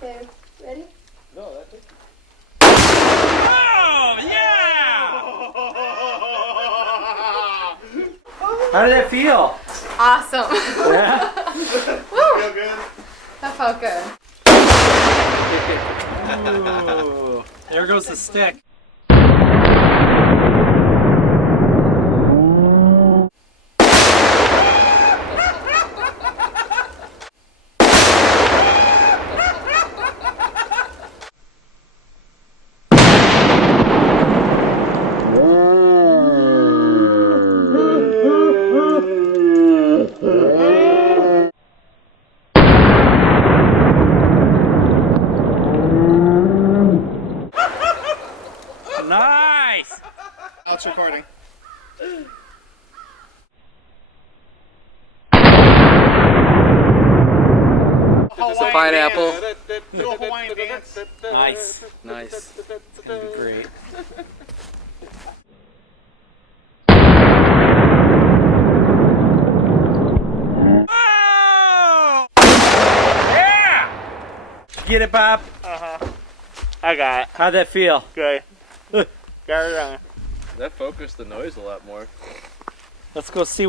Okay, ready? No, that's it. Oh, yeah! How did that feel? Awesome. Yeah? Woo! Feel good? That felt good. Ooh. There goes the stick. Nice! Now it's recording. Just a pineapple. Do a Hawaiian dance. Nice. Nice. It's gonna be great. Oh! Yeah! Get it, Bob? I got it. How'd that feel? Good. Got it on. That focused the noise a lot more. Let's go see